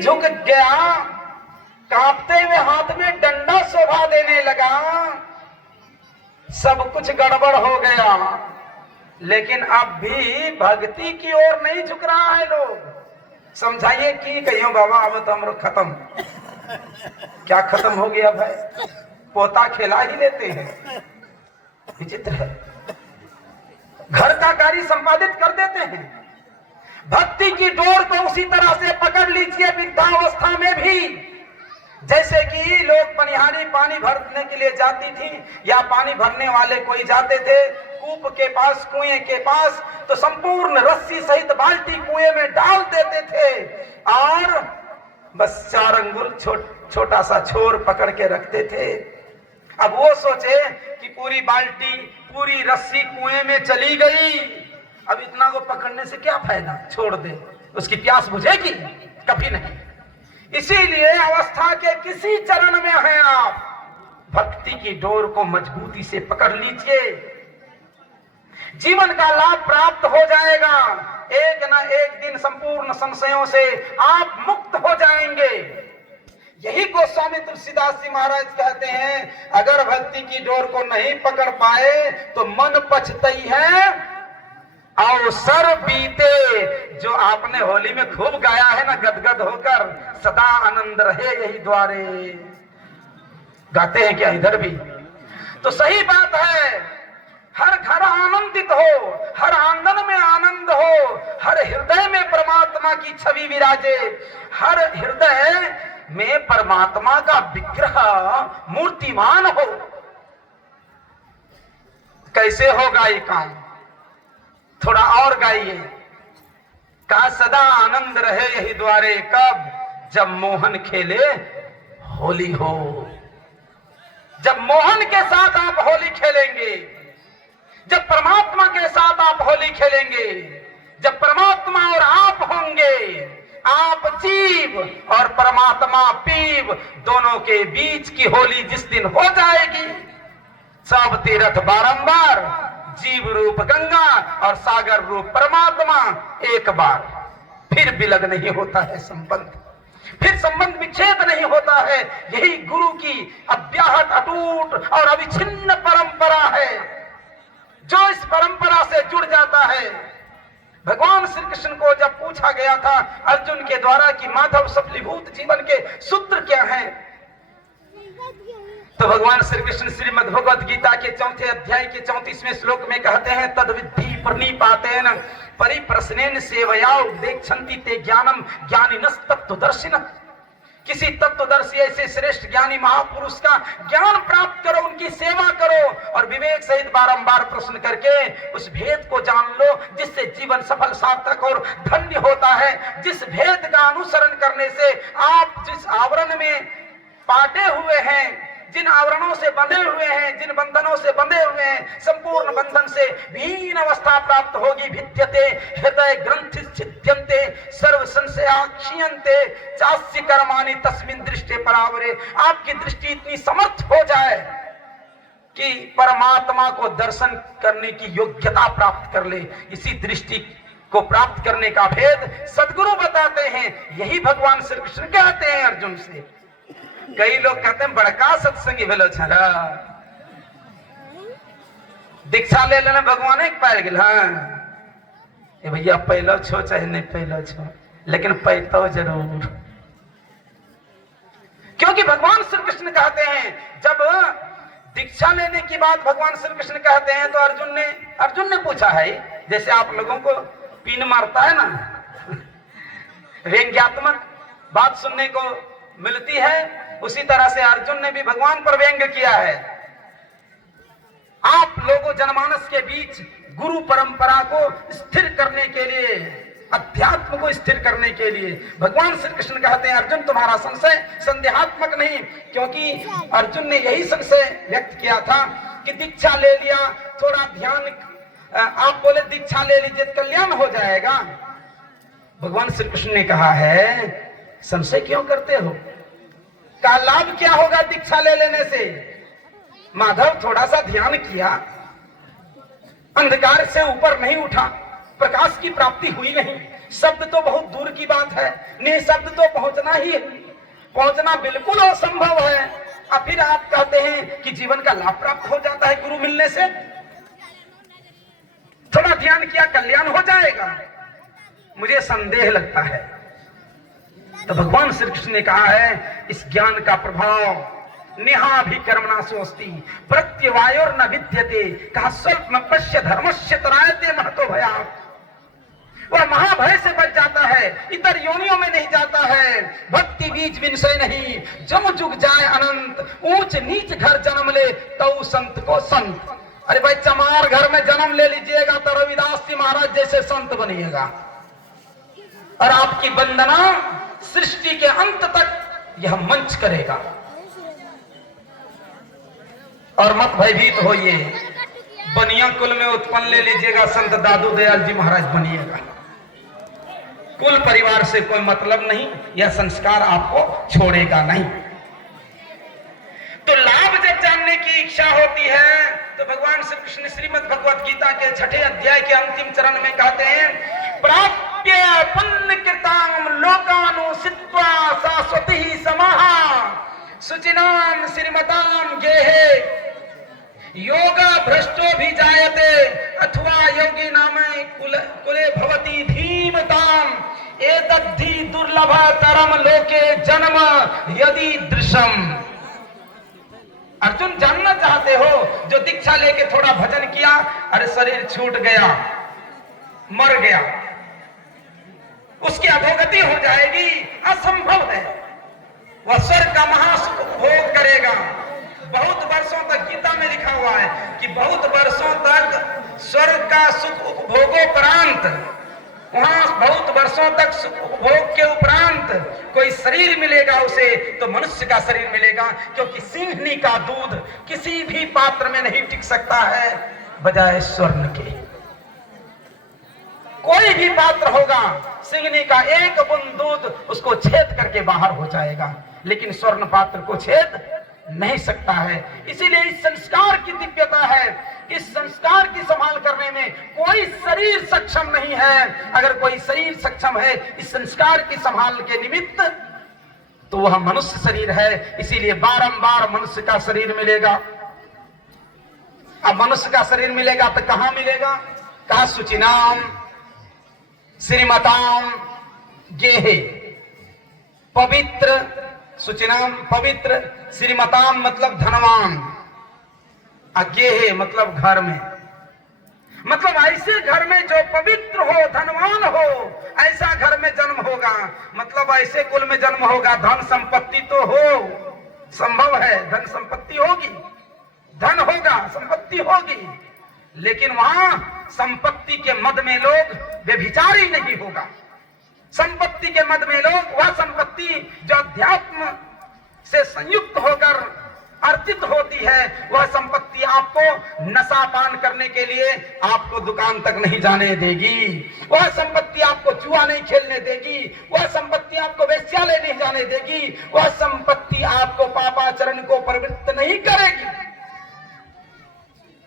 झुक गया, कांपते हुए हाथ में डंडा शोभा देने लगा। सब कुछ गड़बड़ हो गया, लेकिन अब भी भक्ति की ओर नहीं झुक रहा है लोग। समझाइए कि कहियो बाबा अब तो हम खत्म। क्या खत्म हो गया भाई? पोता खिला ही लेते हैं। विचित्र है, घर का कार्य संपादित कर देते हैं। भक्ति की डोर को उसी तरह से पकड़ लीजिए वृद्धावस्था में भी। जैसे कि लोग पनिहारी पानी भरने के लिए जाती थी, या पानी भरने वाले कोई जाते थे कूप के पास, कुएं के पास, तो संपूर्ण रस्सी सहित बाल्टी कुएं में डाल देते थे और बस 4 अंगुल छोटा सा छोर पकड़ के रखते थे। अब वो सोचे कि पूरी बाल्टी, पूरी रस्सी कुएं में चली गई, अब इतना को पकड़ने से क्या फायदा, छोड़ दे। उसकी प्यास बुझेगी? कभी नहीं। इसीलिए अवस्था के किसी चरण में हैं आप, भक्ति की डोर को मजबूती से पकड़ लीजिए, जीवन का लाभ प्राप्त हो जाएगा। एक न एक दिन संपूर्ण संशयों से आप मुक्त हो जाएंगे। यही गोस्वामी तुलसीदास जी महाराज कहते हैं, अगर भक्ति की डोर को नहीं पकड़ पाए तो मन पछतई है अवसर बीते। जो आपने होली में खूब गाया है ना, गदगद होकर, सदा आनंद रहे यही द्वारे, गाते हैं क्या इधर भी? तो सही बात है, हर घर आनंदित हो, हर आंगन में आनंद हो, हर हृदय में परमात्मा की छवि विराजे, हर हृदय में परमात्मा का विग्रह मूर्तिमान हो। कैसे होगा ये काम? थोड़ा और गाइए। कहा सदा आनंद रहे यही द्वारे, कब? जब मोहन खेले होली हो। जब मोहन के साथ आप होली खेलेंगे, जब परमात्मा के साथ आप होली खेलेंगे, जब परमात्मा और आप होंगे, आप जीव और परमात्मा पीव, दोनों के बीच की होली जिस दिन हो जाएगी, सब तीर्थ बारंबार, जीव रूप गंगा और सागर रूप परमात्मा, एक बार फिर विलग नहीं होता है संबंध, फिर संबंध विच्छेद नहीं होता है। यही गुरु की अव्याहत अटूट और अविच्छिन्न परंपरा है। जो इस परंपरा से जुड़ जाता है, भगवान श्री कृष्ण को जब पूछा गया था अर्जुन के द्वारा कि माधव सफलीभूत जीवन के सूत्र क्या हैं, तो भगवान श्री कृष्ण श्रीमद् भगवद गीता के 4 अध्याय के 34वें श्लोक में कहते हैं, तद्विद्धि प्रणिपातेन परिप्रश्नेन सेवया उपदेक्षन्ति ते ज्ञानम ज्ञानिनस् तत्त्वदर्शिनः। किसी तत्वदर्शी ऐसे श्रेष्ठ ज्ञानी महापुरुष का ज्ञान प्राप्त करो, उनकी सेवा करो और विवेक सहित बारंबार प्रश्न करके उस भेद को जान लो, जिससे जीवन सफल, सार्थक और धन्य होता है। जिस भेद का अनुसरण करने से आप जिस आवरण में पाटे हुए हैं, जिन आवरणों से बंधे हुए हैं, जिन बंधनों से बंधे हुए हैं, संपूर्ण बंधन से भिन्न अवस्था प्राप्त होगी। भिद्यते हृदय ग्रंथि छिद्यन्ते सर्व संशया क्षीयन्ते चास्य कर्माणि तस्मिन् दृष्टे परावरे। आपकी दृष्टि इतनी समर्थ हो जाए कि परमात्मा को दर्शन करने की योग्यता प्राप्त कर ले। इसी दृष्टि को प्राप्त करने का भेद सदगुरु बताते हैं। यही भगवान श्री कृष्ण कहते हैं अर्जुन से। कई लोग कहते हैं बड़का सत्संगी भेलो छला, दीक्षा ले लेना भगवान एक पार गेल। हाँ ए भैया, पहलो छो चाहे नहीं पहलो छो, लेकिन पैतो जरूर। क्योंकि भगवान श्री कृष्ण कहते हैं, जब दीक्षा लेने की बात भगवान श्री कृष्ण कहते हैं तो अर्जुन ने पूछा है, जैसे आप लोगों को पिन मारता है ना, व्यंग्यात्मक बात सुनने को मिलती है, उसी तरह से अर्जुन ने भी भगवान पर व्यंग किया है। आप लोगों जनमानस के बीच गुरु परंपरा को स्थिर करने के लिए, अध्यात्म को स्थिर करने के लिए भगवान श्री कृष्ण कहते हैं, अर्जुन तुम्हारा संशय संदेहात्मक नहीं। क्योंकि अर्जुन ने यही संशय व्यक्त किया था कि दीक्षा ले लिया, थोड़ा ध्यान, आप बोले दीक्षा ले लीजिए कल्याण हो जाएगा। भगवान श्री कृष्ण ने कहा है, संशय क्यों करते हो? का लाभ क्या होगा दीक्षा ले लेने से? माधव थोड़ा सा ध्यान किया, अंधकार से ऊपर नहीं उठा, प्रकाश की प्राप्ति हुई नहीं। शब्द तो बहुत दूर की बात है, निःशब्द तो पहुंचना ही है, पहुंचना बिल्कुल असंभव है। और फिर आप कहते हैं कि जीवन का लाभ प्राप्त हो जाता है गुरु मिलने से। थोड़ा ध्यान किया कल्याण हो जाएगा, मुझे संदेह लगता है। तो भगवान श्री कृष्ण ने कहा है इस ज्ञान का प्रभाव नेहा भी कर्मणा सोस्ती प्रत्यवायोर न विद्यते, कहा स्वल्प न पश्य धर्मस्य तरायते महतो भया। वह महाभय से बच जाता है, इतर योनियों में नहीं जाता है। भक्ति बीज विषय नहीं, जम जुग जाए अनंत, ऊंच नीच घर जन्म ले तो संत को संत। अरे भाई चमार घर में जन्म ले लीजिएगा तो रविदास जी महाराज जैसे संत बनिएगा, और आपकी वंदना सृष्टि के अंत तक यह मंच करेगा। और मत भयभीत होइए, बनिया कुल में उत्पन्न ले लीजिएगा, संत दादू दयाल जी महाराज बनिएगा। कुल परिवार से कोई मतलब नहीं, यह संस्कार आपको छोड़ेगा नहीं। तो लाभ जब जानने की इच्छा होती है तो भगवान श्री कृष्ण श्रीमद् भगवत गीता के 6ठे अध्याय के अंतिम चरण में कहते हैं प्राप्य पुण्य कृताम लोकानुसित्वा शाश्वती समाहा सुचिनाम श्रीमताम गेहे योगा भ्रष्टो भी जायते अथवा योगी नाम कुले भवती धीमताम एतद्धि दुर्लभ तरम लोके जन्म यदि दृश्यम। अर्जुन जानना चाहते हो, जो दीक्षा लेके थोड़ा भजन किया, अरे शरीर छूट गया, मर गया, उसकी अधोगति हो जाएगी, असंभव है। वह स्वर्ग का महासुख उपभोग करेगा। बहुत वर्षों तक गीता में लिखा हुआ है कि बहुत वर्षों तक स्वर्ग का सुख उपभोगोपरांत, वहां बहुत वर्षों तक सुख उपभोग के उपरांत कोई शरीर मिलेगा उसे, तो मनुष्य का शरीर मिलेगा। क्योंकि सिंहनी का दूध किसी भी पात्र में नहीं टिक सकता है बजाय स्वर्ण के। कोई भी पात्र होगा, सिंहनी का एक बूंद दूध उसको छेद करके बाहर हो जाएगा, लेकिन स्वर्ण पात्र को छेद नहीं सकता है। इसीलिए इस संस्कार की दिव्यता है, इस संस्कार की संभाल करने में कोई शरीर सक्षम नहीं है। अगर कोई शरीर सक्षम है इस संस्कार की संभाल के निमित्त, तो वह मनुष्य शरीर है। इसीलिए बारंबार मनुष्य का शरीर मिलेगा। अब मनुष्य का शरीर मिलेगा तो कहां मिलेगा? कहा सुचिनाम श्रीमताम गेहे, पवित्र, सुचिनाम पवित्र, श्रीमताम मतलब धनवान, अज्ञेय मतलब घर में, मतलब ऐसे घर में जो पवित्र हो, धनवान हो, ऐसा घर में जन्म होगा। मतलब ऐसे कुल में जन्म होगा। धन संपत्ति तो हो, संभव है, धन संपत्ति होगी, धन होगा, संपत्ति होगी, लेकिन वहां संपत्ति के मद में लोग व्यभिचारी नहीं होगा। संपत्ति के मद में लोग, वह संपत्ति जो अध्यात्म से संयुक्त होकर अर्जित होती है, वह संपत्ति आपको नशा पान करने के लिए आपको दुकान तक नहीं जाने देगी। वह संपत्ति आपको जुआ नहीं खेलने देगी। वह संपत्ति आपको वेश्यालय नहीं जाने देगी। वह संपत्ति आपको पापाचरण को प्रवृत्त नहीं करेगी।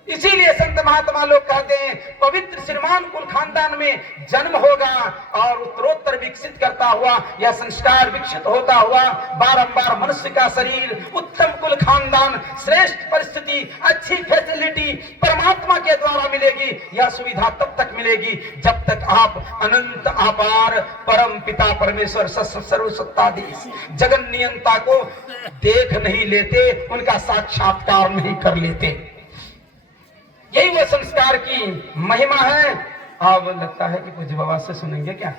इसीलिए संत महात्मा लोग कहते हैं पवित्र श्रीमान कुल खानदान में जन्म होगा और उत्तरोत्तर विकसित करता हुआ यह संस्कार विकसित होता हुआ बारंबार मनुष्य का शरीर, उत्तम कुल खानदान, श्रेष्ठ परिस्थिति, अच्छी फैसिलिटी परमात्मा के द्वारा मिलेगी। यह सुविधा तब तक मिलेगी जब तक आप अनंत अपार परम पिता परमेश्वर सर्वसत्ताधीश जगन नियंता को देख नहीं लेते, उनका साक्षात्कार नहीं कर लेते। यही वो संस्कार की महिमा है। अब लगता है कि पूज्य बाबा से सुनेंगे क्या?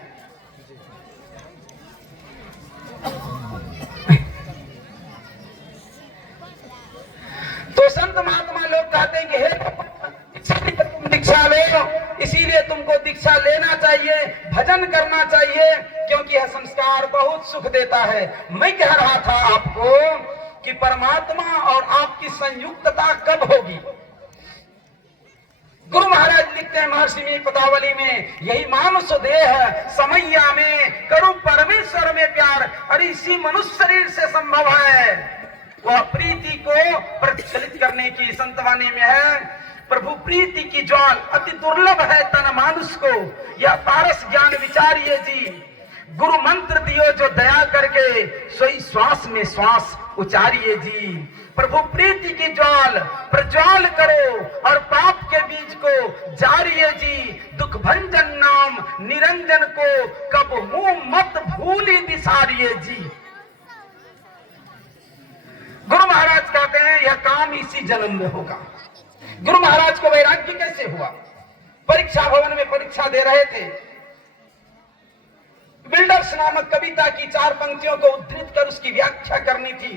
तो संत महात्मा लोग कहते हैं कि हे तुम दीक्षा लो, इसीलिए तुमको दीक्षा लेना चाहिए, भजन करना चाहिए, क्योंकि यह संस्कार बहुत सुख देता है। मैं कह रहा था आपको कि परमात्मा और आपकी संयुक्तता कब होगी? गुरु महाराज लिखते हैं महर्षि में पदावली में, यही मानुष देह समैया में करूं परमेश्वर में प्यार। और इसी मनुष्य शरीर से संभव है वह प्रीति को प्रतिफलित करने की। संतवाणी में है प्रभु प्रीति की ज्वाल अति दुर्लभ है तन मानुष को, यह पारस ज्ञान विचारिये जी। गुरु मंत्र दियो जो दया करके, सोई श्वास में श्वास उचारिये जी। प्रभु प्रीति की ज्वाल प्रज्वाल करो और पाप के बीज को जारिये जी। दुख भंजन नाम निरंजन को, कब मुंह मत भूली बिसारिये जी। गुरु महाराज कहते हैं यह काम इसी जन्म में होगा। गुरु महाराज को वैराग्य कैसे हुआ? परीक्षा भवन में परीक्षा दे रहे थे, बिल्डर्स नामक कविता की 4 पंक्तियों को उद्धृत कर उसकी व्याख्या करनी थी।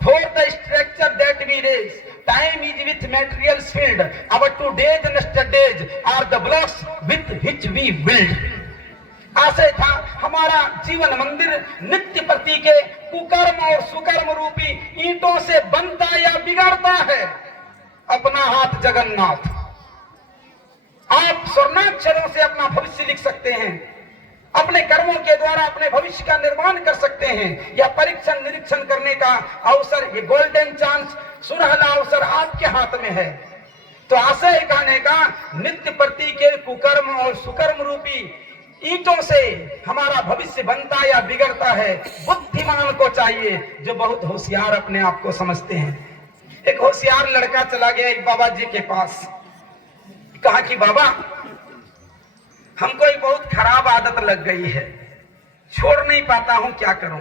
For the structure that we raise, time is with materials filled. Our today's and yesterdays are the blocks with which we build. आशय था हमारा जीवन मंदिर नित्य प्रति के कुकर्म और सुकर्म रूपी ईंटों से बनता या बिगड़ता है। अपना हाथ जगन्नाथ। आप स्वर्णाक्षरों से अपना भविष्य लिख सकते हैं, अपने कर्मों के द्वारा अपने भविष्य का निर्माण कर सकते हैं। यह परीक्षण निरीक्षण करने का अवसर, ये गोल्डन चांस, सुनहला अवसर आपके हाथ में है। तो आशय कहने का नित्य प्रति के कुकर्म और सुकर्म रूपी ईंटों से हमारा भविष्य बनता या बिगड़ता है। बुद्धिमान को चाहिए जो बहुत होशियार अपने आप को समझते हैं। एक होशियार लड़का चला गया एक बाबा जी के पास, कहा कि बाबा हमको एक बहुत खराब आदत लग गई है, छोड़ नहीं पाता हूं, क्या करूं?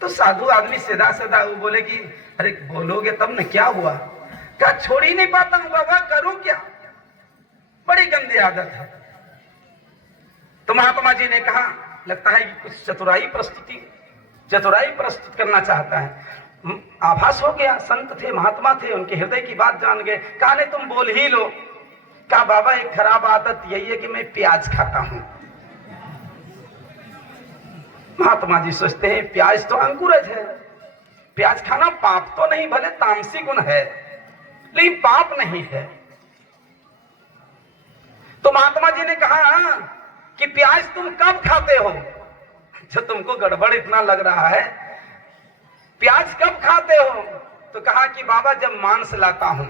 तो साधु आदमी सीधा सीधा वो बोले कि अरे बोलोगे तब न, क्या हुआ? क्या छोड़ ही नहीं पाता हूं बाबा, करूं क्या? बड़ी गंदी आदत है। तो महात्मा जी ने कहा लगता है कि कुछ चतुराई प्रस्तुत करना चाहता है। आभास हो गया, संत थे, महात्मा थे, उनके हृदय की बात जान गए। कहा नहीं तुम बोल ही लो। कहा बाबा एक खराब आदत यही है कि मैं प्याज खाता हूं। महात्मा जी सोचते हैं प्याज तो अंकुरज है, प्याज खाना पाप तो नहीं, भले तामसी गुण है लेकिन पाप नहीं है। तो महात्मा जी ने कहा कि प्याज तुम कब खाते हो? जो तुमको गड़बड़ इतना लग रहा है, प्याज कब खाते हो? तो कहा कि बाबा जब मांस लाता हूं।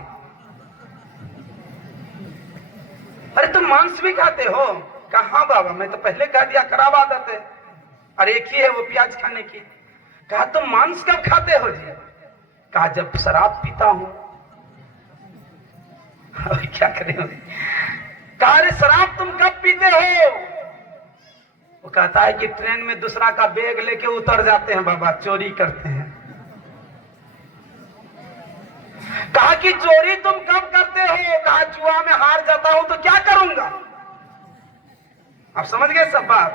अरे तुम मांस भी खाते हो? कहा हाँ बाबा, मैं तो पहले कह दिया खराब आदत है, और एक ही है वो प्याज खाने की। कहा तुम मांस कब खाते हो जी? कहा जब शराब पीता हूं। क्या करें? कहा अरे शराब तुम कब पीते हो? वो कहता है कि ट्रेन में दूसरा का बैग लेके उतर जाते हैं बाबा, चोरी करते हैं। कहा कि चोरी तुम कब करते हो? कहा जुआ में हार जाता हूं तो क्या करूंगा। आप समझ गए सब बात?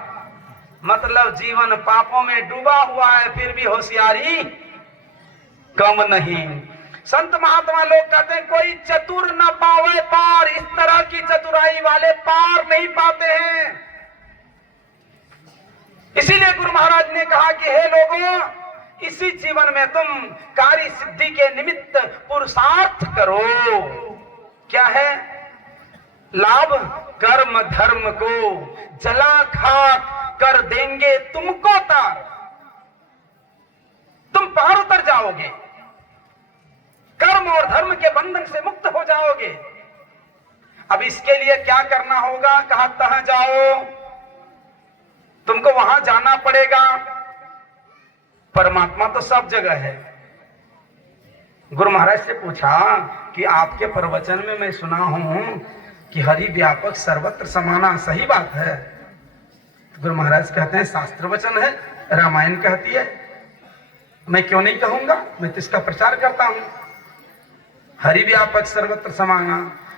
मतलब जीवन पापों में डूबा हुआ है, फिर भी होशियारी कम नहीं। संत महात्मा लोग कहते हैं कोई चतुर न पावे पार, इस तरह की चतुराई वाले पार नहीं पाते हैं। इसीलिए गुरु महाराज ने कहा कि हे लोगों, इसी जीवन में तुम कार्य सिद्धि के निमित्त पुरुषार्थ करो। क्या है? लाभ कर्म धर्म को जला खाक कर देंगे तुमको तार। तुम पार उतर जाओगे, कर्म और धर्म के बंधन से मुक्त हो जाओगे। अब इसके लिए क्या करना होगा? कहा तहाँ जाओ, तुमको वहां जाना पड़ेगा। परमात्मा तो सब जगह है। गुरु महाराज से पूछा कि आपके प्रवचन में मैं सुना हूं कि हरि व्यापक सर्वत्र समाना, सही बात है? गुरु महाराज कहते हैं शास्त्र वचन है, रामायण कहती है, मैं क्यों नहीं कहूंगा, मैं तो इसका प्रचार करता हूं। हरि व्यापक सर्वत्र समाना,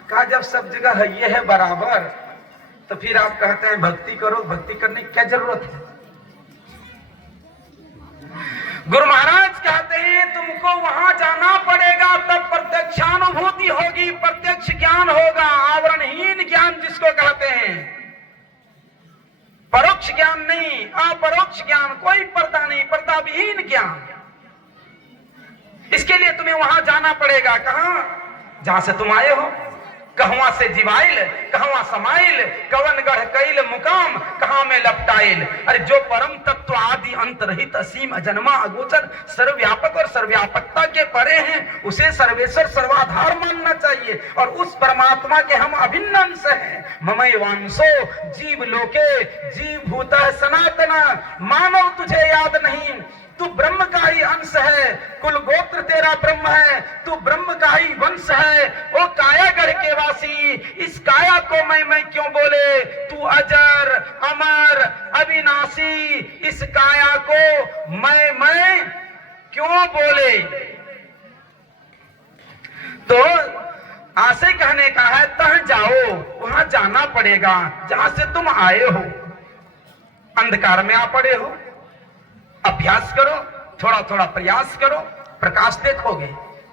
कहा जब सब जगह है ये है बराबर, तो फिर आप कहते हैं भक्ति करो, भक्ति करने की क्या जरूरत है? गुरु महाराज कहते हैं तुमको वहां जाना पड़ेगा, तब प्रत्यक्षानुभूति होगी, प्रत्यक्ष ज्ञान होगा। आवरणहीन ज्ञान जिसको कहते हैं, परोक्ष ज्ञान नहीं, अपरोक्ष ज्ञान, कोई पर्दा नहीं, पर्दा विहीन ज्ञान। इसके लिए तुम्हें वहां जाना पड़ेगा। कहां? जहां से तुम आए हो। कहवा से जीवाइल, कहवा समाइल, कवन गढ़ कैल मुकाम, कहां में लपटाइल। अरे जो परम तत्व आदि अंत अंत रहित असीम अजन्मा अगोचर सर्वव्यापक और सर्वव्यापकता के परे हैं, उसे सर्वेश्वर सर्वाधार मानना चाहिए। और उस परमात्मा के हम अभिन्न अंश हैं। ममैवांशो जीव लोके जीव भूतः सनातन। मानव तुझे याद नहीं, तू ब्रह्म का ही अंश है, कुल गोत्र तेरा ब्रह्म है, तू ब्रह्म का ही वंश है। ओ कायागढ़ के वासी, इस काया को मैं क्यों बोले? तू अजर अमर अविनाशी, इस काया को मैं क्यों बोले? तो आशय कहने का है, तह जाओ, वहां जाना पड़ेगा जहां से तुम आए हो। अंधकार में आ पड़े हो, अभ्यास करो, थोड़ा थोड़ा प्रयास करो, प्रकाश देखोगे।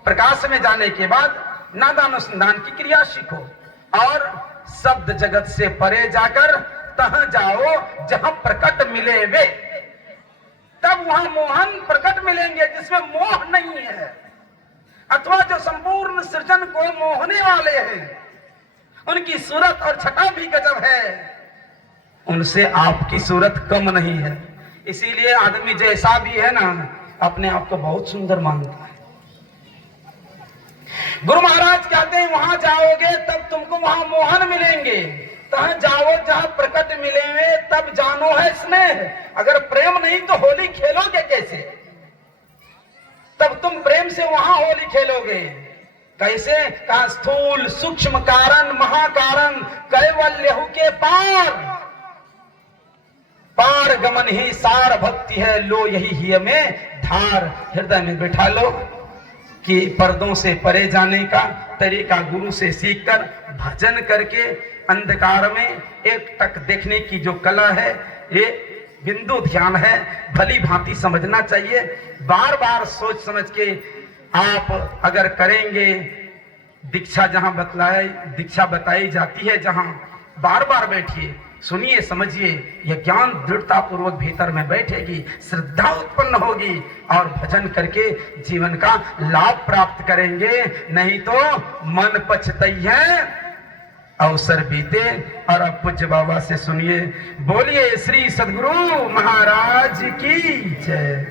प्रकाश में जाने के बाद नादानुसंधान की क्रिया सीखो और शब्द जगत से परे जाकर तह जाओ जहां प्रकट मिले वे। तब वहां मोहन प्रकट मिलेंगे जिसमें मोह नहीं है, अथवा जो संपूर्ण सृजन को मोहने वाले हैं, उनकी सूरत और छटा भी गजब है, उनसे आपकी सूरत कम नहीं है। इसीलिए आदमी जैसा भी है ना, अपने आप को बहुत सुंदर मानता है। गुरु महाराज कहते हैं वहां जाओगे तब तुमको वहां मोहन मिलेंगे। तहां जाओ जहां प्रकट मिलेंगे, तब जानो है स्नेह। अगर प्रेम नहीं तो होली खेलोगे कैसे? तब तुम प्रेम से वहां होली खेलोगे कैसे? कहा स्थूल सूक्ष्म कारण महाकारण कैवल्य के पार, पार गमन ही सार भक्ति है, लो यही ही में धार। हृदय में बैठा लो कि पर्दों से परे जाने का तरीका गुरु से सीखकर भजन करके अंधकार में एक टक देखने की जो कला है, ये बिंदु ध्यान है, भली भांति समझना चाहिए। बार बार सोच समझ के आप अगर करेंगे, दीक्षा जहां दीक्षा बताई जाती है, जहां बार बार बैठिए, सुनिए, समझिए, यह ज्ञान दृढ़ता पूर्वक भीतर में बैठेगी, श्रद्धा उत्पन्न होगी और भजन करके जीवन का लाभ प्राप्त करेंगे। नहीं तो मन पछतैया अवसर बीते। और अब पूज्य बाबा से सुनिए, बोलिए श्री सद्गुरु महाराज की जय।